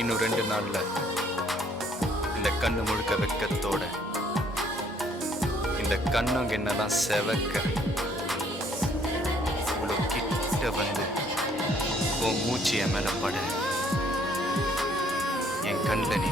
இன்னும் 2 நாள்ல இந்த கண்ணு முழுக்க வெக்கத்தோட இந்த கண்ணுங்க என்னதான் செவக்க இவ்வளோ கிட்ட வந்து உன் மூச்சு என் மேல பட என் கண்ணில் நீ